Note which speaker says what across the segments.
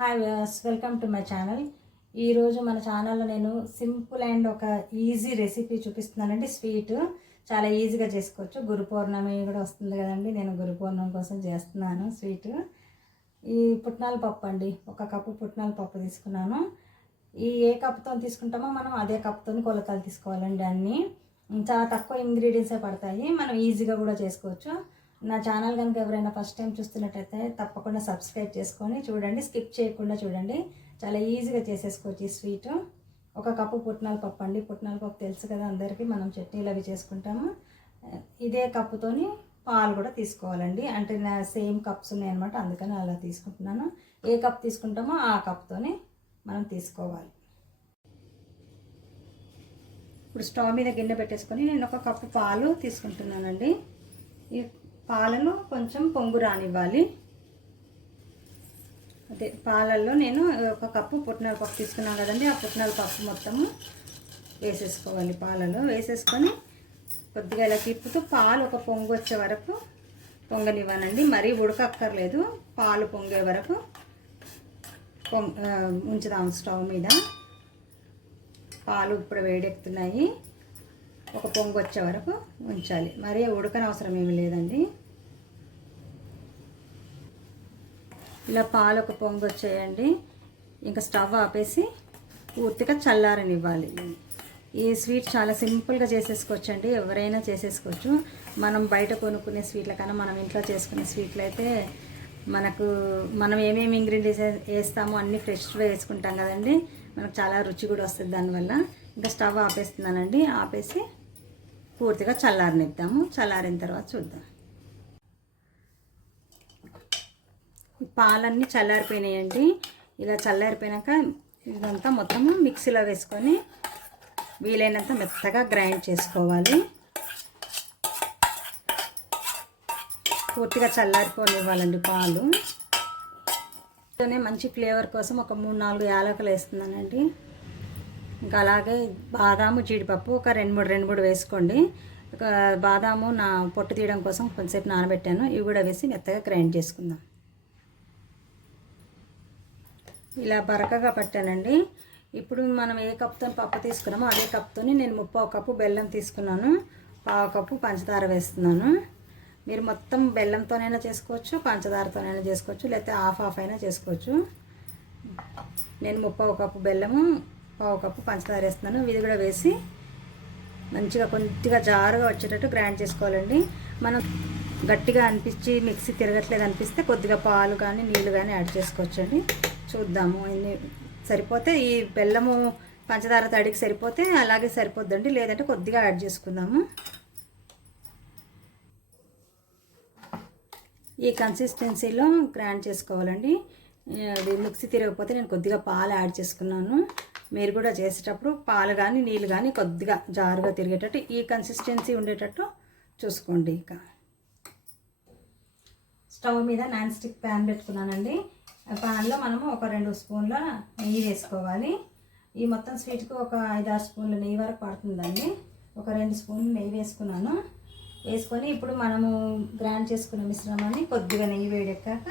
Speaker 1: Hi Vyas welcome to my channel ఈరోజు మన ఛానల్లో నేను సింపుల్ అండ్ ఒక ఈజీ రెసిపీ చూపిస్తున్నానండి. స్వీట్ చాలా ఈజీగా చేసుకోవచ్చు. గురు పౌర్ణమి కూడా వస్తుంది కదండి. నేను గురు పౌర్ణమి కోసం చేస్తున్నాను. స్వీట్ ఈ పుట్నాల పప్పు అండి. ఒక కప్పు పుట్నాల పప్పు తీసుకున్నాను. ఈ ఏ కప్పుతో తీసుకుంటామో మనం అదే కప్పుతో కొలతలు తీసుకోవాలండి అన్నీ. చాలా తక్కువ ఇంగ్రీడియంట్సే పడతాయి. మనం ఈజీగా కూడా చేసుకోవచ్చు. నా ఛానల్ కనుక ఎవరైనా ఫస్ట్ టైం చూస్తున్నట్టయితే తప్పకుండా సబ్స్క్రైబ్ చేసుకొని చూడండి స్కిప్ చేయకుండా చూడండి. చాలా ఈజీగా చేసేసుకోవచ్చు ఈ స్వీట్. ఒక కప్పు పుట్నాల పప్పు అండి. పుట్నాల పప్పు తెలుసు కదా అందరికీ మనం చట్నీలు అవి చేసుకుంటాము. ఇదే కప్పుతోని పాలు కూడా తీసుకోవాలండి. అంటే నా సేమ్ కప్స్ ఉన్నాయి అనమాట అందుకని అలా తీసుకుంటున్నాను. ఏ కప్ తీసుకుంటామో ఆ కప్తోనే మనం తీసుకోవాలి. ఇప్పుడు స్టవ్ మీద గిన్నె పెట్టేసుకొని నేను ఒక కప్పు పాలు తీసుకుంటున్నానండి. పాలను కొంచెం పొంగు రానివ్వాలి. అదే పాలల్లో నేను ఒక కప్పు పుట్నాల పప్పు తీసుకున్నాను కదండి ఆ పుట్నాల పప్పు మొత్తము వేసేసుకోవాలి పాలలో. వేసేసుకొని కొద్దిగా ఇలా తిప్పుతూ పాలు ఒక పొంగు వచ్చే వరకు పొంగనివ్వనండి. మరీ ఉడకక్కర్లేదు. పాలు పొంగే వరకు పొంగ ఉంచుదాం స్టవ్ మీద. పాలు ఇప్పుడు వేడెక్కుతున్నాయి. ఒక పొంగు వచ్చే వరకు ఉంచాలి. మరీ ఉడకనవసరం ఏమి లేదండి. ఇలా పాలు ఒక పొంగు వచ్చేయండి ఇంకా స్టవ్ ఆపేసి పూర్తిగా చల్లారనివ్వాలి. ఈ స్వీట్ చాలా సింపుల్గా చేసేసుకోవచ్చండి. ఎవరైనా చేసేసుకోవచ్చు. మనం బయట కొనుక్కునే స్వీట్ల కన్నా మనం ఇంట్లో చేసుకునే స్వీట్లు అయితే మనకు మనం ఏమేమి ఇంగ్రీడియంట్స్ వేస్తామో అన్నీ ఫ్రెష్గా వేసుకుంటాం కదండి. మనకు చాలా రుచి కూడా వస్తుంది దానివల్ల. ఇంకా స్టవ్ ఆపేస్తున్నానండి. ఆపేసి పూర్తిగా చల్లారనిద్దాము. చల్లారిన తర్వాత చూద్దాం. పాలన్నీ చల్లారిపోయినాయండి. ఇలా చల్లారిపోయినాక ఇదంతా మొత్తము మిక్సీలో వేసుకొని వీలైనంత మెత్తగా గ్రైండ్ చేసుకోవాలి. పూర్తిగా చల్లారిపోనివ్వాలండి పాలు. మంచి ఫ్లేవర్ కోసం ఒక మూడు నాలుగు యాలకులు వేస్తున్నానండి. ఇంకా అలాగే బాదాము జీడిపప్పు ఒక రెండు మూడు రెండు మూడు వేసుకోండి. ఒక బాదాము నా పొట్టు తీయడం కోసం కొంచెంసేపు నానబెట్టాను. ఇవి కూడా వేసి మెత్తగా గ్రైండ్ చేసుకుందాం. ఇలా బరకగా పట్టానండి. ఇప్పుడు మనం ఏ కప్తో పప్పు తీసుకున్నామో అదే కప్తో నేను ముప్పావు కప్పు బెల్లం తీసుకున్నాను. పావు కప్పు పంచదార వేస్తున్నాను. మీరు మొత్తం బెల్లంతోనైనా చేసుకోవచ్చు పంచదారతోనైనా చేసుకోవచ్చు లేకపోతే హాఫ్ హాఫ్ అయినా చేసుకోవచ్చు. నేను ముప్పావు కప్పు బెల్లము పావు కప్పు పంచదార వేస్తున్నాను. ఇది కూడా వేసి మంచిగా కొద్దిగా జారుగా వచ్చేటట్టు గ్రైండ్ చేసుకోవాలండి. మనం గట్టిగా అనిపించి మిక్సీ తిరగట్లేదు అనిపిస్తే కొద్దిగా పాలు కానీ నీళ్ళు కానీ యాడ్ చేసుకోవచ్చండి. చూద్దాము ఇన్ని సరిపోతే ఈ బెల్లము పంచదార తడికి సరిపోతే అలాగే సరిపోద్దండి లేదంటే కొద్దిగా యాడ్ చేసుకుందాము. ఈ కన్సిస్టెన్సీలో గ్రైండ్ చేసుకోవాలండి. అది మిక్సీ తిరగకపోతే నేను కొద్దిగా పాలు యాడ్ చేసుకున్నాను. మీరు కూడా చేసేటప్పుడు పాలు కానీ నీళ్ళు కానీ కొద్దిగా జారుగా తిరిగేటట్టు ఈ కన్సిస్టెన్సీ ఉండేటట్టు చూసుకోండి ఇక. స్టవ్ మీద నాన్ స్టిక్ ప్యాన్ పెట్టుకున్నానండి. పాన్లో మనము ఒక రెండు స్పూన్ల నెయ్యి వేసుకోవాలి. ఈ మొత్తం స్వీట్కి ఒక ఐదు ఆరు స్పూన్ల నెయ్యి వరకు పడుతుందండి. ఒక రెండు స్పూన్లు నెయ్యి వేసుకున్నాను. వేసుకొని ఇప్పుడు మనము గ్రైండ్ చేసుకున్న మిశ్రమాన్ని కొద్దిగా నెయ్యి వేడెక్కాక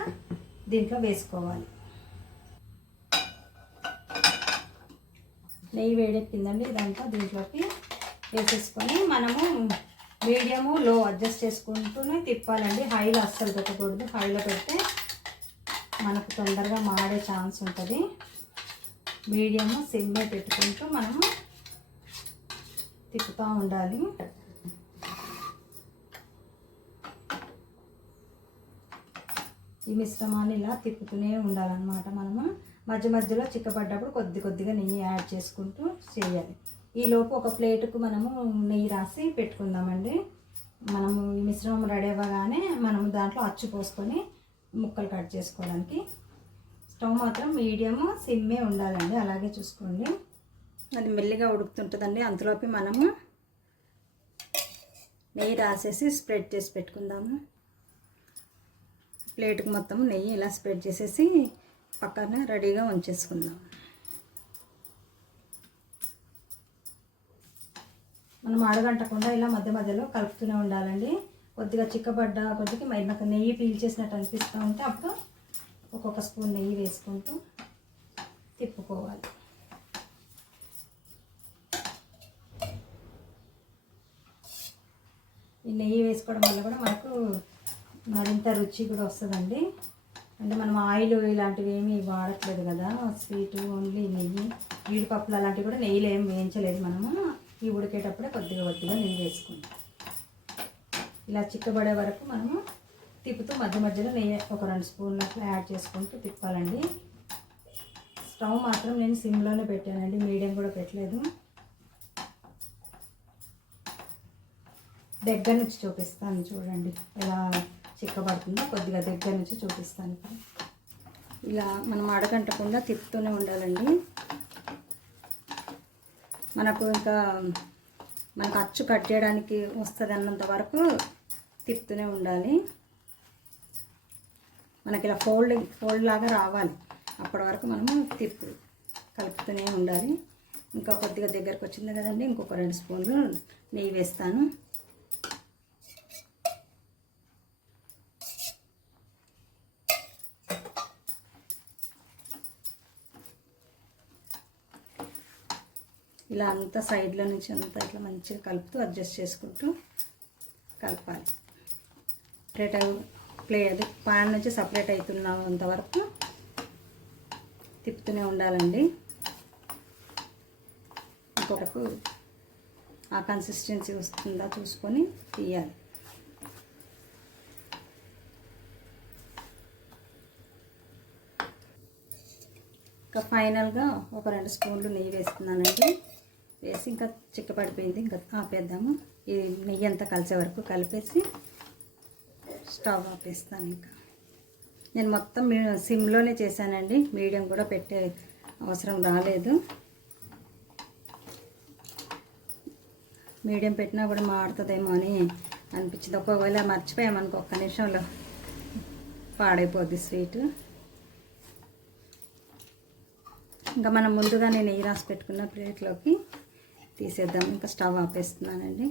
Speaker 1: దీంట్లో వేసుకోవాలి. నెయ్యి వేడెక్కిందండి ఇదంతా దీంట్లోకి వేసేసుకొని మనము మీడియము లో అడ్జస్ట్ చేసుకుంటూనే తిప్పాలండి. హైలో అస్సలు పెట్టకూడదు. హైలో పెడితే మనకు తొందరగా మాడే ఛాన్స్ ఉంటుంది. మీడియం సిమ్మే పెట్టుకుంటూ మనము తిప్పుతూ ఉండాలి. ఈ మిశ్రమాన్ని ఇలా తిప్పుతూనే ఉండాలన్నమాట మనము. మధ్య మధ్యలో చిక్కబడ్డప్పుడు కొద్ది కొద్దిగా నెయ్యి యాడ్ చేసుకుంటూ చేయాలి. ఈలోపు ఒక ప్లేటుకు మనము నెయ్యి రాసి పెట్టుకుందామండి. మనము ఈ మిశ్రమం రెడీ అవ్వగానే మనము దాంట్లో అచ్చు పోసుకొని ముక్కలు కట్ చేసుకోవడానికి. స్టవ్ మాత్రం మీడియము సిమ్మే ఉండాలండి. అలాగే చూసుకోండి. అది మెల్లిగా ఉడుకుతుంటుందండి. అంతలోపు మనము నెయ్యి రాసేసి స్ప్రెడ్ చేసి పెట్టుకుందాము. ప్లేట్కి మొత్తం నెయ్యి ఇలా స్ప్రెడ్ చేసేసి పక్కన రెడీగా ఉంచేసుకుందాం. మనం అడగంటకుండా ఇలా మధ్య మధ్యలో కలుపుతూనే ఉండాలండి. కొద్దిగా చిక్కబడ్డ కొద్దిగా మరి నాకు నెయ్యి పీల్చేసినట్టు అనిపిస్తూ ఉంటే అప్పుడు ఒక్కొక్క స్పూన్ నెయ్యి వేసుకుంటూ తిప్పుకోవాలి. ఈ నెయ్యి వేసుకోవడం వల్ల కూడా మనకు మరింత రుచి కూడా వస్తుందండి. అంటే మనం ఆయిల్ ఇలాంటివి ఏమీ వాడట్లేదు కదా స్వీట్ ఓన్లీ నెయ్యి జీడిపప్పులు అలాంటివి కూడా నెయ్యిలో ఏం వేయించలేదు మనము. ఈ ఉడికేటప్పుడే కొద్దిగా కొద్దిగా నెయ్యి వేసుకుంటాం. ఇలా చిక్కబడే వరకు మనము తిప్పుతూ మధ్య మధ్యలో నెయ్యి ఒక రెండు స్పూన్లు అట్లా యాడ్ చేసుకుంటూ తిప్పాలండి. స్టవ్ మాత్రం నేను సిమ్లోనే పెట్టానండి మీడియం కూడా పెట్టలేదు. దగ్గర నుంచి చూపిస్తాను చూడండి ఎలా చిక్కబడుతుందో కొద్దిగా దగ్గర నుంచి చూపిస్తాను. ఇలా మనం అడగంటకుండా తిప్పుతూనే ఉండాలండి. మనకు ఇంకా మనకు అచ్చు కట్ చేయడానికి వస్తుంది అన్నంత వరకు తిప్పుతూనే ఉండాలి. మనకి ఇలా ఫోల్డ్ ఫోల్డ్ లాగా రావాలి. అప్పటి వరకు మనము తిప్పు కలుపుతూనే ఉండాలి. ఇంకా కొద్దిగా దగ్గరకు వచ్చింది కదండి ఇంకొక రెండు స్పూన్లు నెయ్యి వేస్తాను. ఇలా అంతా సైడ్లో నుంచి అంతా ఇట్లా మంచిగా కలుపుతూ అడ్జస్ట్ చేసుకుంటూ కలపాలి. సపరేట్ ప్లే అది పాన్ నుంచి సపరేట్ అవుతున్నంత వరకు తిప్పుతూనే ఉండాలండి. ఇంకొకరకు ఆ కన్సిస్టెన్సీ వస్తుందా చూసుకొని తీయాలి. ఇంకా ఫైనల్గా ఒక రెండు స్పూన్లు నెయ్యి వేస్తున్నానండి. వేసి ఇంకా చిక్కపడిపోయింది. ఇంకా ఆపేద్దాము. ఈ నెయ్యి అంతా కలిసే వరకు కలిపేసి స్టవ్ ఆపేస్తాను ఇంకా. నేను మొత్తం మీ సిమ్లోనే చేశానండి. మీడియం కూడా పెట్టే అవసరం రాలేదు. మీడియం పెట్టినా కూడా మాడుతుందేమో అని అనిపించింది. ఒకవేళ మర్చిపోయామనుకో ఒక్క నిమిషంలో పాడైపోద్ది స్వీట్. ఇంకా మనం ముందుగా నేను నెయ్యి రాసి పెట్టుకున్న ప్లేట్లోకి తీసేద్దాం. ఇంకా స్టవ్ ఆపేస్తున్నానండి.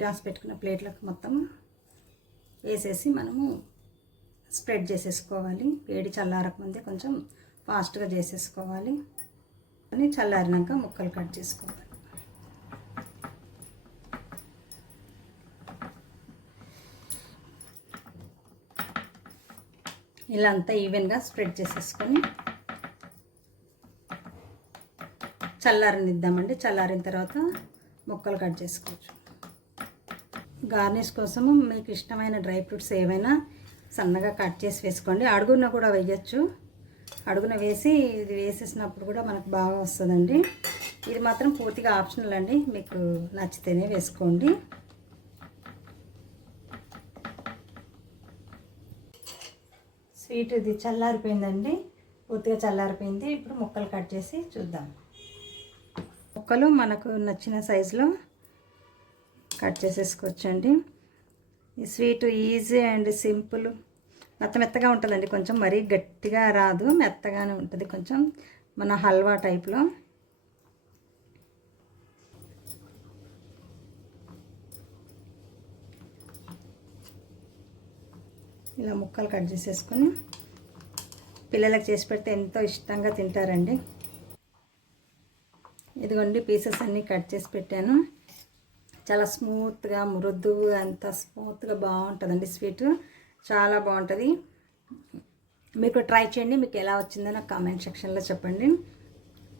Speaker 1: రాసి పెట్టుకున్న ప్లేట్లోకి మొత్తం వేసేసి మనము స్ప్రెడ్ చేసేసుకోవాలి. వేడి చల్లారకముందే కొంచెం ఫాస్ట్గా చేసేసుకోవాలి. అని చల్లారినాక ముక్కలు కట్ చేసుకోవాలి. ఇలా అంతా ఈవెన్గా స్ప్రెడ్ చేసేసుకొని చల్లారనిద్దామండి. చల్లారిన తర్వాత ముక్కలు కట్ చేసుకోవచ్చు. గార్నిష్ కోసము మీకు ఇష్టమైన డ్రై ఫ్రూట్స్ ఏవైనా సన్నగా కట్ చేసి వేసుకోండి. అడుగున కూడా వేయచ్చు. అడుగున వేసి ఇది వేసేసినప్పుడు కూడా మనకు బాగా వస్తుందండి. ఇది మాత్రం పూర్తిగా ఆప్షనల్ అండి. మీకు నచ్చితేనే వేసుకోండి. స్వీట్ ఇది చల్లారిపోయిందండి. పూర్తిగా చల్లారిపోయింది. ఇప్పుడు ముక్కలు కట్ చేసి చూద్దాం. ముక్కలు మనకు నచ్చిన సైజులో కట్ చేసేసుకోవచ్చండి. ఈ స్వీట్ ఈజీ అండ్ సింపుల్. మెత్త మెత్తగా ఉంటుందండి కొంచెం మరీ గట్టిగా రాదు మెత్తగానే ఉంటుంది కొంచెం. మన హల్వా టైప్లో. ఇలా ముక్కలు కట్ చేసేసుకొని పిల్లలకు చేసి పెడితే ఎంతో ఇష్టంగా తింటారండి. ఇదిగోండి పీసెస్ అన్నీ కట్ చేసి పెట్టాను. చాలా స్మూత్గా మృదువుగా అంత స్మూత్గా బాగుంటుందండి స్వీట్. చాలా బాగుంటుంది మీకు ట్రై చేయండి. మీకు ఎలా వచ్చిందో నాకు కామెంట్ సెక్షన్లో చెప్పండి.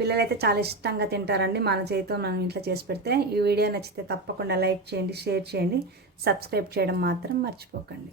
Speaker 1: పిల్లలైతే చాలా ఇష్టంగా తింటారండి. మన చేతితో మనం ఇంట్లో చేసి పెడితే ఈ వీడియో నచ్చితే తప్పకుండా లైక్ చేయండి షేర్ చేయండి. సబ్స్క్రైబ్ చేయడం మాత్రం మర్చిపోకండి.